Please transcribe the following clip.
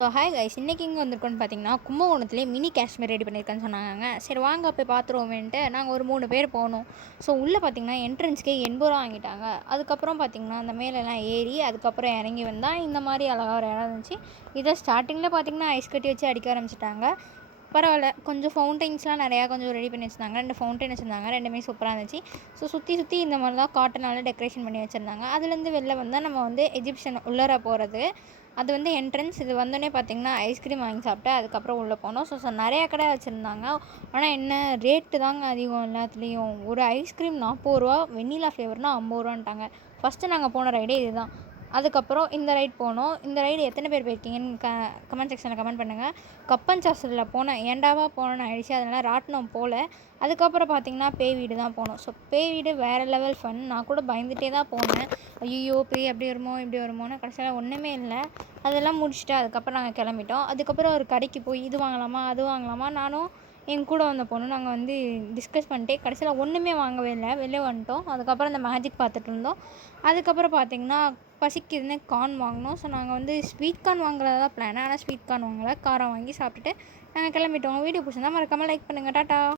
So hi guys, இன்றைக்கி இங்கே வந்திருக்கோன்னு பார்த்தீங்கன்னா, கும்பகோணத்துலேயே மினி காஷ்மீர் ரெடி பண்ணியிருக்கேன்னு சொன்னாங்க. சரி வாங்க போய் பார்த்துருவோமேன்ட்டு நாங்கள் ஒரு 3 பேர் போனோம். ஸோ உள்ளே பார்த்தீங்கன்னா என்ட்ரன்ஸ்க்கே ரூ. 80 வாங்கிட்டாங்க. அதுக்கப்புறம் பார்த்தீங்கன்னா அந்த மேலெல்லாம் ஏறி அதுக்கப்புறம் இறங்கி வந்தால் இந்த மாதிரி அழகாக ஒரு இடம் இருந்துச்சு. இதை ஸ்டார்டிங்கில் பார்த்தீங்கன்னா ஐஸ் கட்டி வச்சு அடிக்க ஆரம்பிச்சிட்டாங்க. பரவாயில்ல, கொஞ்சம் ஃபவுண்டைன்ஸ்லாம் நிறையா கொஞ்சம் ரெடி பண்ணி வச்சுருந்தாங்க. 2 ஃபவுண்டைன் வச்சுருந்தாங்க. 2மே சூப்பராக இருந்துச்சு. ஸோ சுற்றி இந்த மாதிரி தான் காட்டனால் டெக்கரேஷன் பண்ணி வச்சுருந்தாங்க. அதுலேருந்து வெளில வந்தால் நம்ம வந்து எஜிப்ஷன் உள்ளார போகிறது. அது வந்து என்ட்ரன்ஸ். இது வந்தோடனே பார்த்திங்கன்னா ஐஸ்கிரீம் வாங்கி சாப்பிட்டு அதுக்கப்புறம் உள்ளே போனோம். ஸோ நிறையா கடை வச்சுருந்தாங்க. ஆனால் என்ன ரேட்டு தாங்க அதிகம் எல்லாத்துலேயும். ஒரு ஐஸ்கிரீம் ரூ. 40, வெண்ணிலா ஃப்ளேவர்னால் ரூ. 50ன்ட்டாங்க. ஃபஸ்ட்டு நாங்கள் போன ரைடே இதுதான். அதுக்கப்புறம் இந்த ரைட் போனோம். இந்த ரைடு எத்தனை பேர் போயிருக்கீங்கன்னு கமெண்ட் செக்ஷனில் கமெண்ட் பண்ணுங்கள். கப்பன் சாஸ்திரில் போனேன், ஏண்டாவா போனேன்னு ஆயிடுச்சு. அதனால் ராட்டினம் போகல. அதுக்கப்புறம் பார்த்திங்கன்னா பேய் வீடு தான் போனோம். ஸோ பேய் வீடு வேறு லெவல் ஃபன். நான் கூட பயந்துகிட்டே தான் போனேன். ஐயோ பேய் அப்படி வருமோ இப்படி வருமோன்னு. கடைசியில் ஒன்றுமே இல்லை. அதெல்லாம் முடிச்சுட்டு அதுக்கப்புறம் நாங்கள் கிளம்பிட்டோம். அதுக்கப்புறம் ஒரு கடைக்கு போய் இது வாங்கலாமா அது வாங்கலாமா நானும் என் கூட வந்த பொண்ணு நாங்கள் வந்து டிஸ்கஸ் பண்ணிட்டே கடைசியில் ஒன்றுமே வாங்கவே இல்லை, வெளியே வந்துட்டோம். அதுக்கப்புறம் அந்த மேஜிக் பார்த்துட்டு இருந்தோம். அதுக்கப்புறம் பார்த்திங்கன்னா பசிக்குதுன்னு கார்ன் வாங்கினோம். ஸோ நாங்கள் வந்து ஸ்வீட் கார்ன் வாங்குறதா தான் பிளான். ஆனால் ஸ்வீட் கார்ன் வாங்கலை, காரம் வாங்கி சாப்பிட்டுட்டு நாங்கள் கிளம்பிட்டோம். வீடியோ பிடிச்சிருந்தா மறக்காமல் லைக் பண்ணுங்கள். டாட்டா.